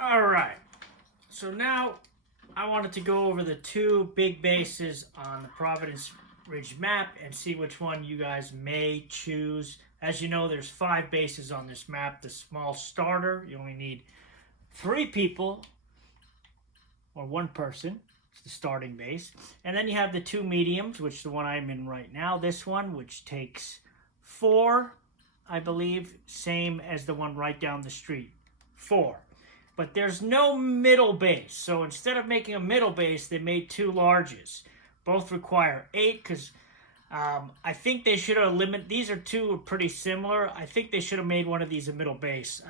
All right. So now I wanted to go over the two big bases on the Providence Ridge map and see which one you guys may choose. As you know, there's 5 bases on this map. The small starter, you only need 3 people or 1 person. It's the starting base. And then you have the 2 mediums, which is the one I'm in right now. This one, which takes 4, I believe, same as the one right down the street. 4. But there's no middle base. So instead of making a middle base, they made 2 larges. Both require 8 because I think they should have limited. These are 2 pretty similar. I think they should have made one of these a middle base.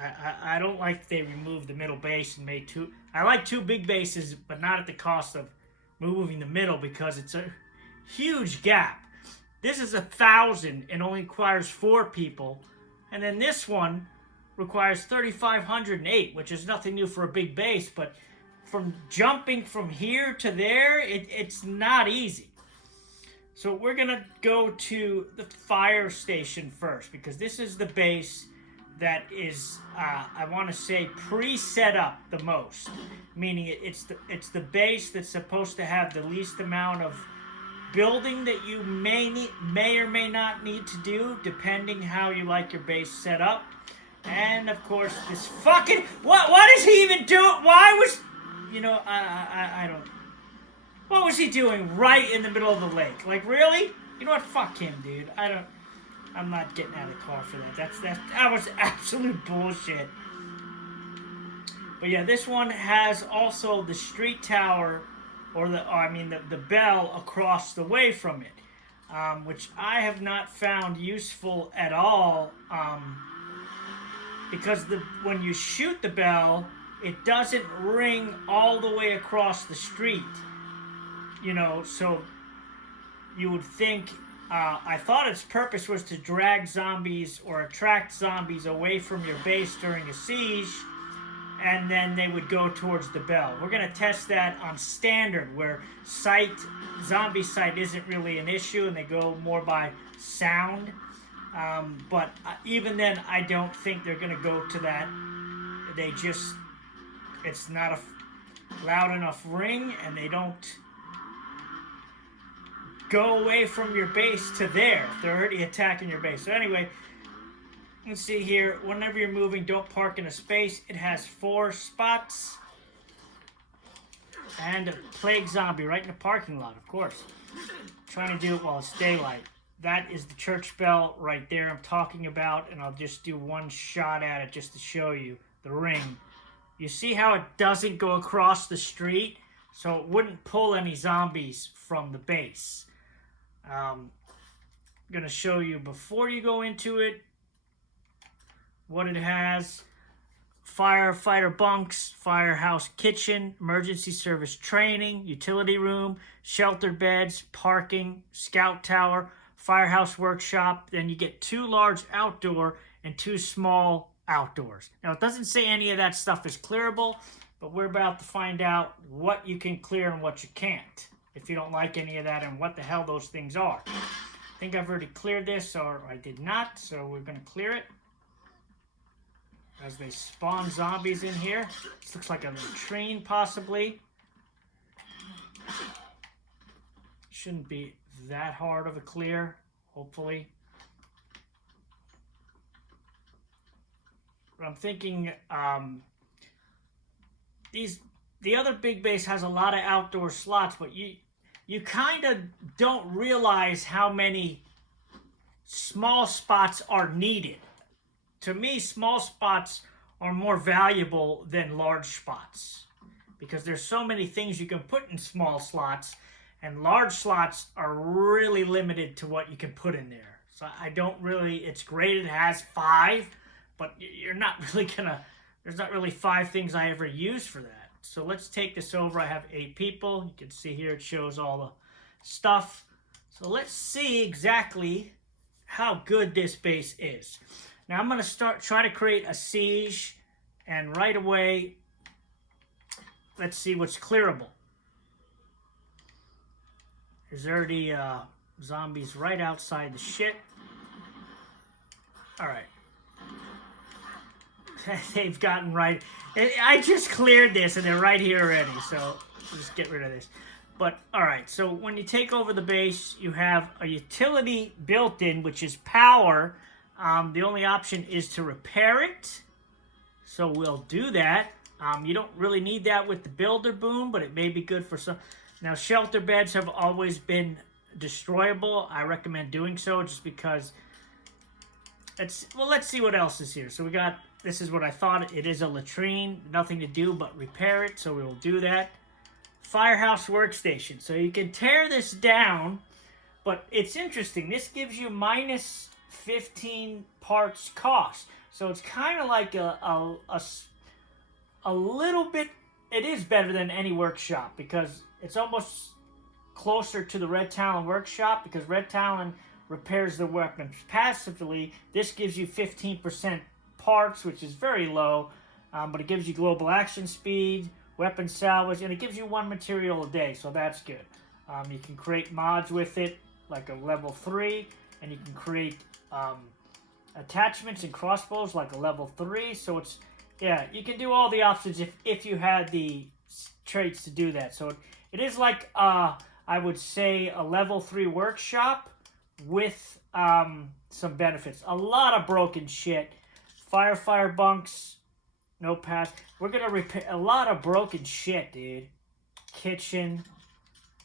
I don't like they removed the middle base and made 2. I like 2 big bases, but not at the cost of moving the middle because it's a huge gap. This is 1,000 and only requires 4 people. And then this one requires 3,508, which is nothing new for a big base, but from jumping from here to there, it's not easy. So we're going to go to the fire station first, because this is the base that is, I want to say, pre-set up the most. Meaning it's the base that's supposed to have the least amount of building that you may or may not need to do, depending how you like your base set up. And of course, this fucking what is he even doing? Why was, I don't. What was he doing right in the middle of the lake? Like, really? You know what? Fuck him, dude. I'm not getting out of the car for that. That was absolute bullshit. But yeah, this one has also the street tower, or the bell across the way from it, which I have not found useful at all. Because when you shoot the bell, it doesn't ring all the way across the street. So you would think, I thought its purpose was to drag zombies or attract zombies away from your base during a siege, and then they would go towards the bell. We're going to test that on standard, where zombie sight isn't really an issue, and they go more by sound. But even then, I don't think they're going to go to that. It's not a loud enough ring, and they don't go away from your base to there. They're already attacking your base. So anyway, let's see here. Whenever you're moving, don't park in a space. It has 4 spots. And a plague zombie right in the parking lot, of course. Trying to do it while it's daylight. That is the church bell right there I'm talking about, and I'll just do one shot at it just to show you the ring. You see how it doesn't go across the street? So it wouldn't pull any zombies from the base. I'm going to show you before you go into it what it has. Firefighter bunks, firehouse kitchen, emergency service training, utility room, sheltered beds, parking, scout tower, Firehouse workshop. Then you get 2 large outdoor and 2 small outdoors. Now, it doesn't say any of that stuff is clearable, but we're about to find out what you can clear and what you can't, if you don't like any of that, and what the hell those things are. I think I've already cleared this, or I did not, so we're going to clear it. As they spawn zombies in here. This looks like a latrine, possibly. Shouldn't be that hard of a clear, hopefully. But I'm thinking the other big base has a lot of outdoor slots, but you kind of don't realize how many small spots are needed. To me, small spots are more valuable than large spots, because there's so many things you can put in small slots, and large slots are really limited to what you can put in there. So I don't really, it's great it has 5, but you're not really gonna, there's not really 5 things I ever use for that. So let's take this over. I have 8 people. You can see here it shows all the stuff. So let's see exactly how good this base is. Now I'm going to try to create a siege, and right away, let's see what's clearable. There's already zombies right outside the shit. Alright. they've gotten right. I just cleared this and they're right here already, so just get rid of this. But all right, so when you take over the base, you have a utility built in, which is power. The only option is to repair it, so we'll do that. You don't really need that with the builder boom, but it may be good for some. Now, shelter beds have always been destroyable. I recommend doing so just because let's see what else is here. So we got, this is what I thought. It is a latrine. Nothing to do but repair it, so we will do that. Firehouse Workstation. So you can tear this down, but it's interesting. This gives you minus 15 parts cost. So it's kind of like a little bit, it is better than any workshop because it's almost closer to the Red Talon workshop because Red Talon repairs the weapons passively. This gives you 15% parts, which is very low, but it gives you global action speed, weapon salvage, and it gives you 1 material a day, so that's good. You can create mods with it, like a level 3, and you can create attachments and crossbows like a level 3, so it's, yeah, you can do all the options if you had the traits to do that. So it is like, I would say, a level 3 workshop with some benefits. A lot of broken shit. Fire bunks, no pass. We're going to repair a lot of broken shit, dude. Kitchen.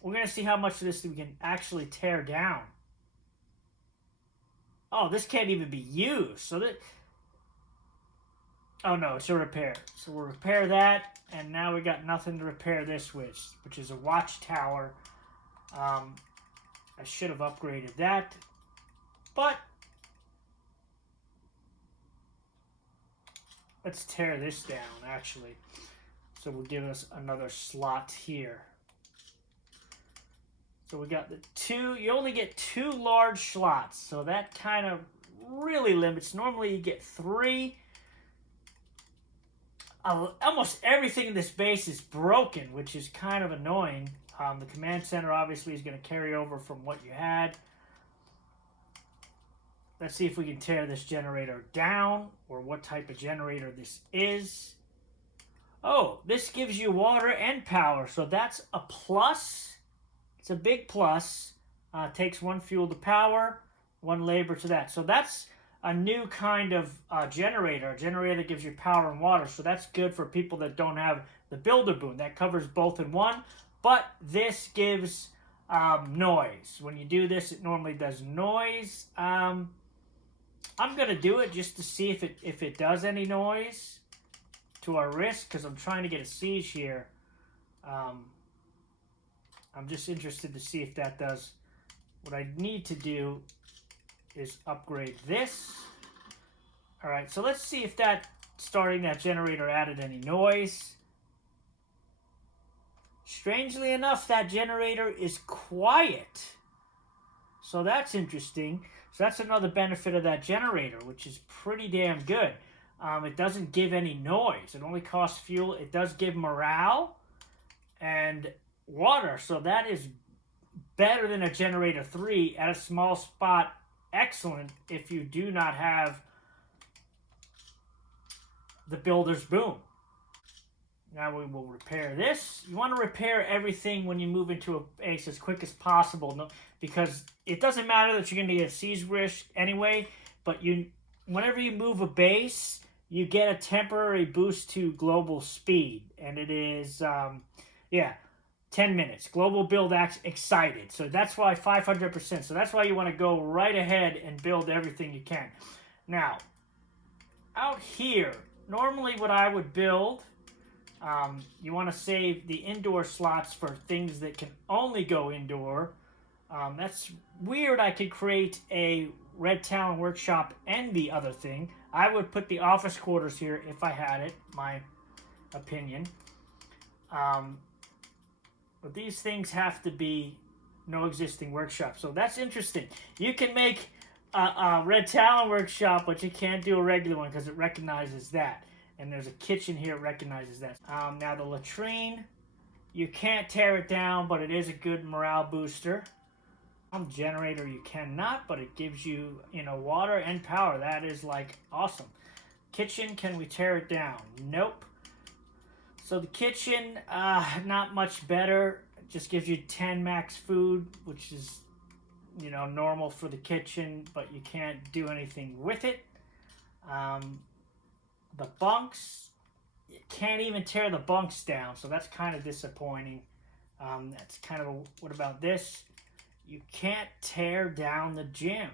We're going to see how much of this we can actually tear down. Oh, this can't even be used. So that... Oh, no, it's a repair. So we'll repair that, and now we got nothing to repair this with, which is a watchtower. I should have upgraded that, but let's tear this down, actually. So we'll give us another slot here. So we got the 2, you only get 2 large slots, so that kind of really limits. Normally you get 3. Almost everything in this base is broken, which is kind of annoying. The command center obviously is going to carry over from what you had. Let's see if we can tear this generator down, or what type of generator this is. Oh, this gives you water and power, so that's a plus. It's a big plus. Takes 1 fuel to power, 1 labor to that. So that's a new kind of generator, a generator that gives you power and water. So that's good for people that don't have the builder boom. That covers both in one. But this gives noise. When you do this, it normally does noise. I'm going to do it just to see if it does any noise to our risk, because I'm trying to get a siege here. I'm just interested to see if that does. What I need to do is upgrade this. All right, so let's see if that starting that generator added any noise. Strangely enough, that generator is quiet. So that's interesting. So that's another benefit of that generator, which is pretty damn good. It doesn't give any noise. It only costs fuel. It does give morale and water. So that is better than a generator 3 at a small spot. Excellent if you do not have the builder's boom. Now we will repair this. You want to repair everything when you move into a base as quick as possible, because it doesn't matter that you're going to get a siege risk anyway, but whenever you move a base, you get a temporary boost to global speed, and it is, 10 minutes. Global build acts excited. So that's why 500%. So that's why you want to go right ahead and build everything you can. Now, out here, normally what I would build, you want to save the indoor slots for things that can only go indoor. That's weird. I could create a Red Talon workshop and the other thing. I would put the office quarters here if I had it, my opinion. But these things have to be no existing workshop. So that's interesting. You can make a Red Talon workshop, but you can't do a regular one because it recognizes that. And there's a kitchen here that recognizes that. Now the latrine, you can't tear it down, but it is a good morale booster. Generator you cannot, but it gives you, water and power. That is like awesome. Kitchen, can we tear it down? Nope. So the kitchen, not much better. It just gives you 10 max food, which is, you know, normal for the kitchen, but you can't do anything with it. The bunks, you can't even tear the bunks down, so that's kind of disappointing. That's kind of what about this? You can't tear down the gym.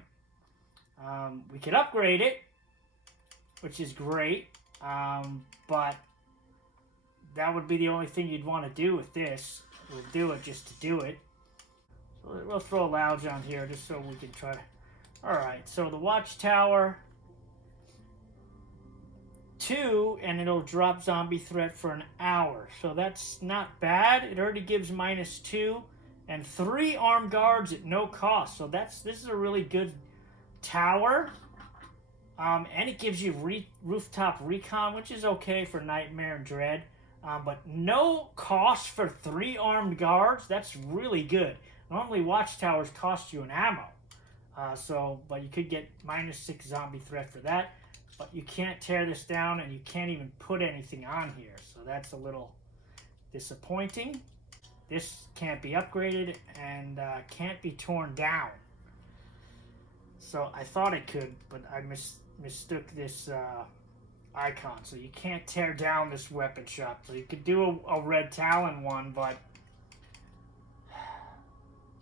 We could upgrade it, which is great, but that would be the only thing you'd want to do with this. We'll do it just to do it. So we'll throw a lounge on here just so we can try to... Alright, so the watchtower, 2, and it'll drop zombie threat for an hour. So that's not bad. It already gives -2 and 3 armed guards at no cost. So this is a really good tower. And it gives you rooftop recon, which is okay for Nightmare and Dread. But no cost for 3 armed guards. That's really good. Normally watchtowers cost you an ammo. But you could get -6 zombie threat for that. But you can't tear this down, and you can't even put anything on here. So that's a little disappointing. This can't be upgraded and can't be torn down. So I thought it could, but I mistook this icon. So you can't tear down this weapon shop. So you could do a red Talon one, but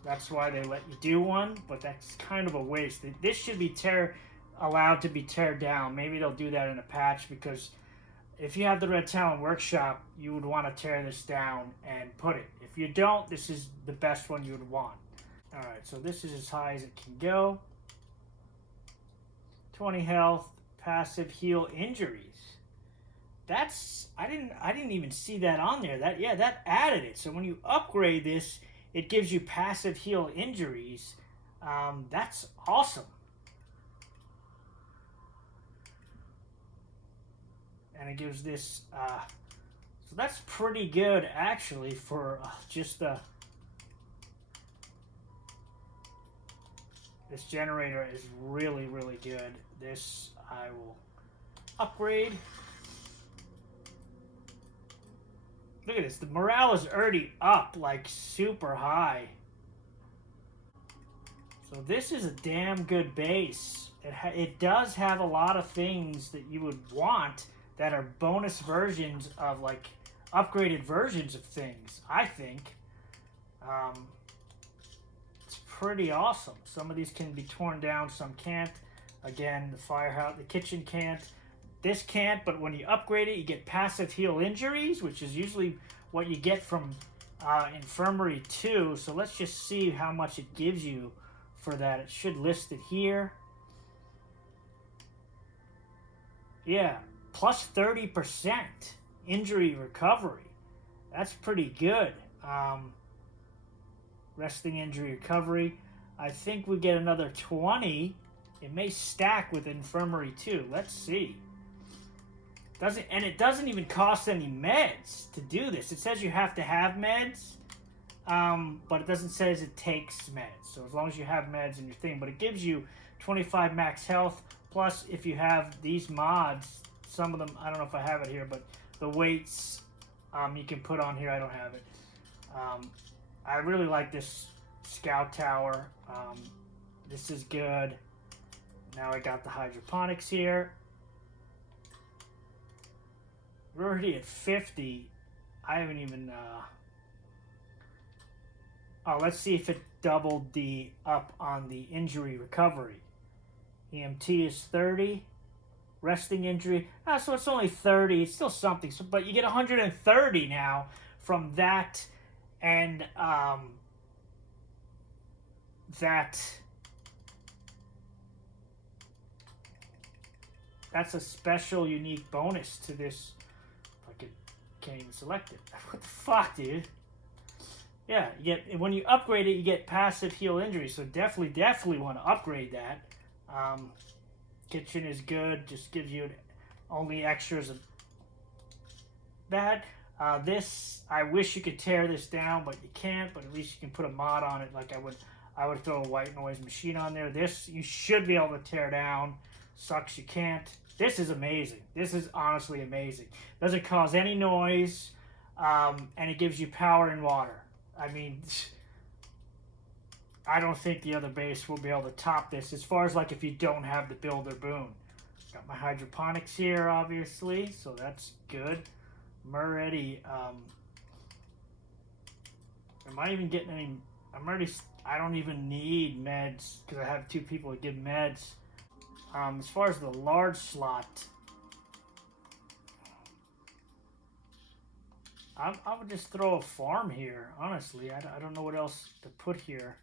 that's why they let you do one. But that's kind of a waste. This should be allowed to be tear down. Maybe they'll do that in a patch, because if you have the red Talon workshop, you would want to tear this down and put it. If you don't, this is the best one you would want. Alright, so this is as high as it can go. 20 health, passive heal injuries. That's I didn't even see that on there. That added it. So when you upgrade this, it gives you passive heal injuries. That's awesome. And it gives this so that's pretty good actually for just the this generator is really, really good. This I will upgrade. Look at this. The morale is already up like super high. So this is a damn good base. It does have a lot of things that you would want that are bonus versions of, like, upgraded versions of things, I think. It's pretty awesome. Some of these can be torn down, some can't. Again, the firehouse, the kitchen can't. This can't, but when you upgrade it, you get passive heal injuries, which is usually what you get from Infirmary 2. So let's just see how much it gives you for that. It should list it here. Yeah, plus 30% injury recovery. That's pretty good. Resting injury recovery. I think we get another 20. It may stack with Infirmary 2. Let's see. It doesn't even cost any meds to do this. It says you have to have meds, but it doesn't say it takes meds. So as long as you have meds in your thing, but it gives you 25 max health. Plus, if you have these mods, some of them, I don't know if I have it here, but the weights you can put on here. I don't have it. I really like this scout tower. This is good. Now I got the hydroponics here. We're already at 50. I haven't even... Oh, let's see if it doubled the up on the injury recovery. EMT is 30. Resting injury. So it's only 30. It's still something. So, but you get 130 now from that, and that's a special unique bonus to this. Can't even select it. What the fuck, dude? Yeah, you get, when you upgrade it, you get passive heal injury. So definitely want to upgrade that. Kitchen is good. Just gives you only extras of that. This, I wish you could tear this down, but you can't. But at least you can put a mod on it. Like I would throw a white noise machine on there. This you should be able to tear down. Sucks you can't. This is amazing. This is honestly amazing. Doesn't cause any noise, and it gives you power and water. I mean, I don't think the other base will be able to top this as far as like if you don't have the builder boom. Got my hydroponics here, obviously, so that's good. I'm already, am I even getting any, I don't even need meds because I have 2 people to give meds. As far as the large slot, I would just throw a farm here, honestly. I don't know what else to put here.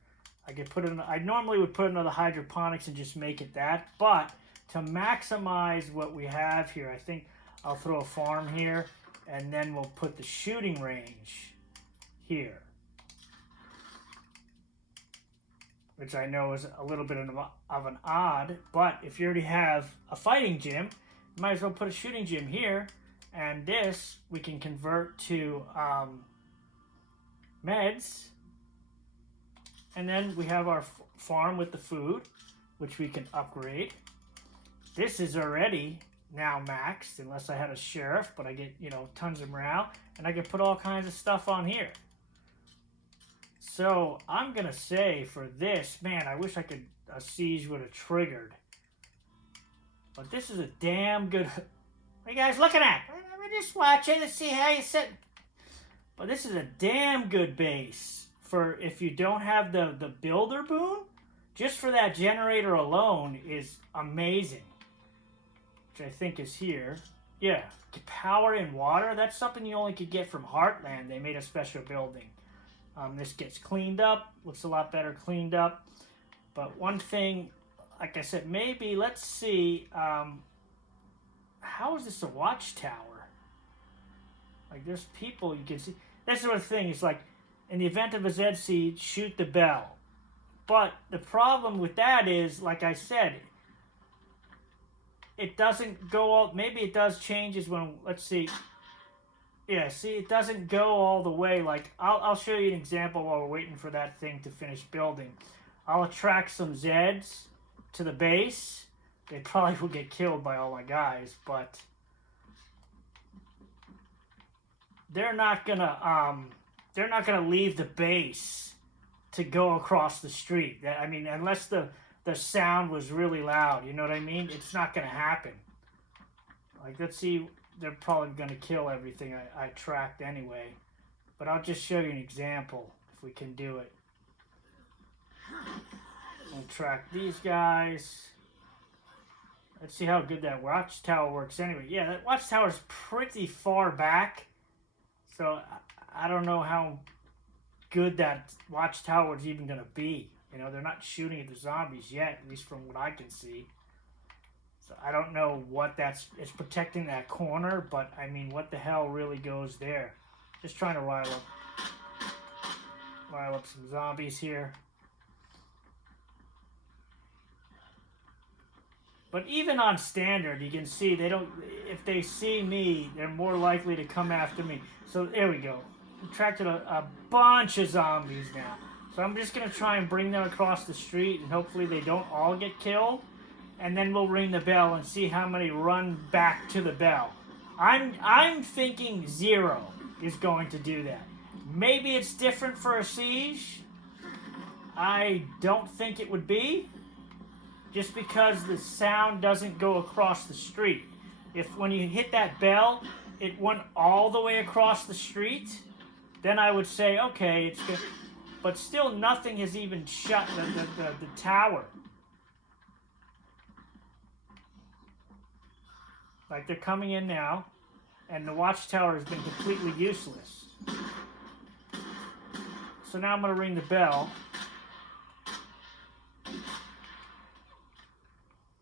I could put in, I normally would put another hydroponics and just make it that, but to maximize what we have here, I think I'll throw a farm here, and then we'll put the shooting range here, which I know is a little bit of an odd, but if you already have a fighting gym, you might as well put a shooting gym here, and this we can convert to meds, and then we have our farm with the food, which we can upgrade. This is already now maxed, unless I had a sheriff, but I get, you know, tons of morale, and I can put all kinds of stuff on here. So I'm gonna say for this, man, I wish a siege would have triggered. But this is a damn good. What are you guys looking at? We're just watching to see how you sit. But this is a damn good base for if you don't have the builder boom. Just for that generator alone is amazing. Which I think is here. Yeah, power and water. That's something you only could get from Heartland. They made a special building. This gets cleaned up. Looks a lot better cleaned up. But one thing, like I said, maybe, let's see. How is this a watchtower? Like, there's people you can see. This is the thing. It's like, in the event of a Zed siege, shoot the bell. But the problem with that is, like I said, it doesn't go all, maybe it does changes when, let's see. Yeah, see, it doesn't go all the way. Like, I'll show you an example while we're waiting for that thing to finish building. I'll attract some Zeds to the base. They probably will get killed by all my guys, but they're not gonna leave the base to go across the street. I mean, unless the sound was really loud, you know what I mean? It's not gonna happen. Like, let's see. They're probably going to kill everything I tracked anyway. But I'll just show you an example if we can do it. We'll track these guys. Let's see how good that watchtower works anyway. Yeah, that watchtower is pretty far back. So I don't know how good that watchtower is even going to be. You know, they're not shooting at the zombies yet, at least from what I can see. So I don't know what it's protecting that corner, but I mean, what the hell really goes there? Just trying to rile up some zombies here. But even on standard, you can see they don't. If they see me, they're more likely to come after me. So there we go. Attracted a bunch of zombies now. So I'm just gonna try and bring them across the street, and hopefully they don't all get killed. And then we'll ring the bell and see how many run back to the bell. I'm thinking 0 is going to do that. Maybe it's different for a siege. I don't think it would be. Just because the sound doesn't go across the street. If when you hit that bell, it went all the way across the street, then I would say, okay, it's good. But still nothing has even shut the tower. Like, they're coming in now, and the watchtower has been completely useless. So now I'm going to ring the bell.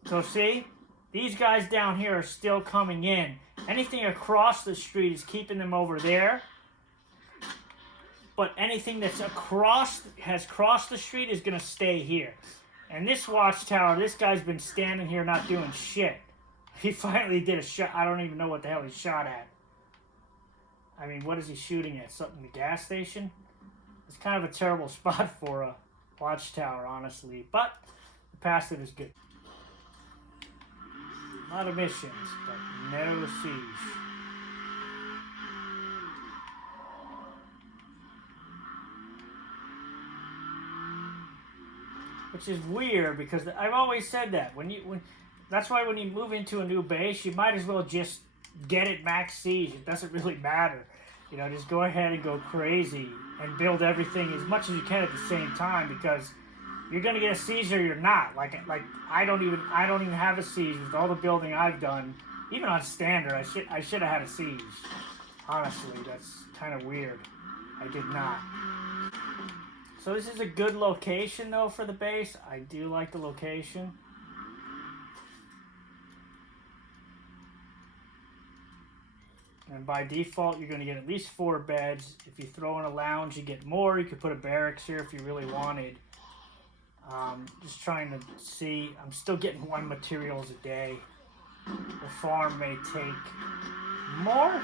So see, these guys down here are still coming in. Anything across the street is keeping them over there. But anything that's has crossed the street is going to stay here. And this watchtower, this guy's been standing here not doing shit. He finally did a shot. I don't even know what the hell he shot at. I mean, what is he shooting at? Something, the gas station? It's kind of a terrible spot for a watchtower, honestly. But the passive is good. A lot of missions, but no siege. Which is weird because I've always said that that's why when you move into a new base, you might as well just get it max siege. It doesn't really matter, you know. Just go ahead and go crazy and build everything as much as you can at the same time, because you're gonna get a siege or you're not. Like I don't even have a siege with all the building I've done. Even on standard, I should have had a siege. Honestly, that's kind of weird. I did not. So this is a good location, though, for the base. I do like the location. And by default, you're going to get at least 4 beds. If you throw in a lounge, you get more. You could put a barracks here if you really wanted. Just trying to see. I'm still getting 1 materials a day. The farm may take more.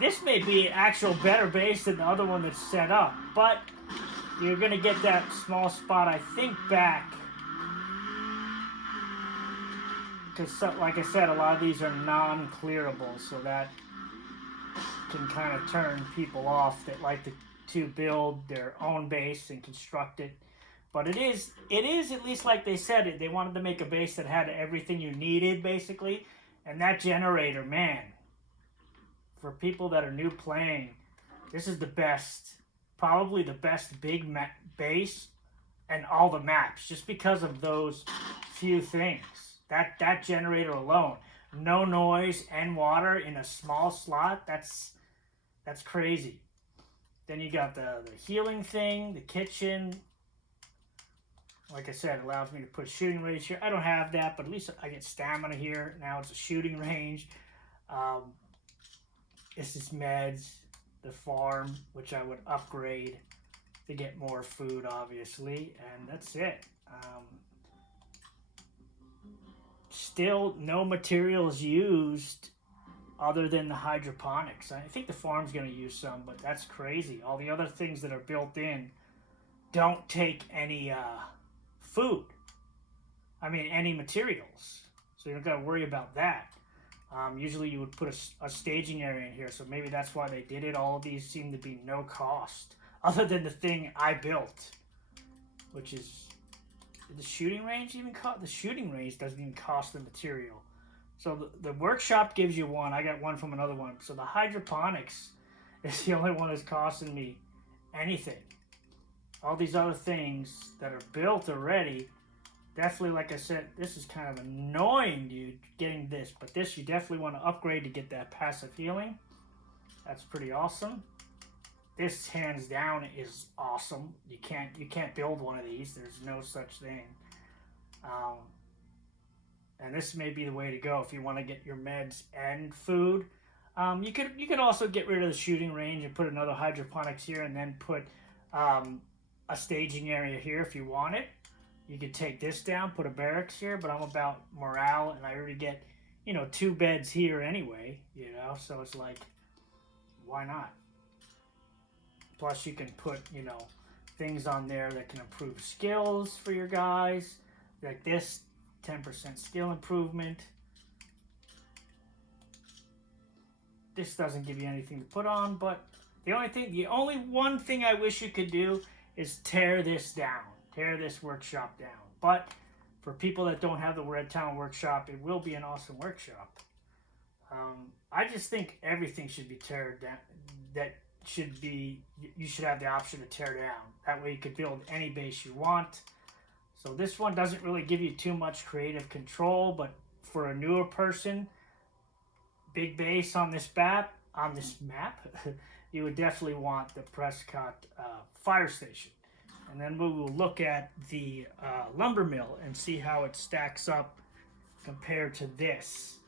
This may be an actual better base than the other one that's set up, but you're going to get that small spot, I think, back. Because, like I said, a lot of these are non-clearable, so that can kind of turn people off that like to build their own base and construct it. But it is at least like they said it. They wanted to make a base that had everything you needed, basically. And that generator, man, for people that are new playing, this is the best, probably the best big base and all the maps, just because of those few things. That generator alone, no noise and water in a small slot, that's crazy. Then you got the healing thing, the kitchen. Like I said, it allows me to put shooting range here. I don't have that, but at least I get stamina here. Now it's a shooting range. This is meds, the farm, which I would upgrade to get more food, obviously, and that's it. Still no materials used other than the hydroponics. I think the farm's going to use some, but that's crazy. All the other things that are built in don't take any food. I mean, any materials. So you don't got to worry about that. Usually you would put a staging area in here, so maybe that's why they did it. All of these seem to be no cost, other than the thing I built, which is, did the shooting range even cost? The shooting range doesn't even cost the material. So the workshop gives you one. I got one from another one. So the hydroponics is the only one that's costing me anything. All these other things that are built already, definitely, like I said, this is kind of annoying, dude, getting this. But this, you definitely want to upgrade to get that passive healing. That's pretty awesome. This, hands down, is awesome. You can't build one of these. There's no such thing. And this may be the way to go if you want to get your meds and food. You could also get rid of the shooting range and put another hydroponics here, and then put a staging area here if you want it. You could take this down, put a barracks here, but I'm about morale, and I already get, 2 beds here anyway, so it's like, why not? Plus you can put, things on there that can improve skills for your guys, like this, 10% skill improvement. This doesn't give you anything to put on, but the only one thing I wish you could do is tear this down. Tear this workshop down. But for people that don't have the Red Town workshop, it will be an awesome workshop. I just think everything should be teared down. You should have the option to tear down. That way you could build any base you want. So this one doesn't really give you too much creative control, but for a newer person, big base on this map, you would definitely want the Prescott fire station. And then we will look at the lumber mill and see how it stacks up compared to this.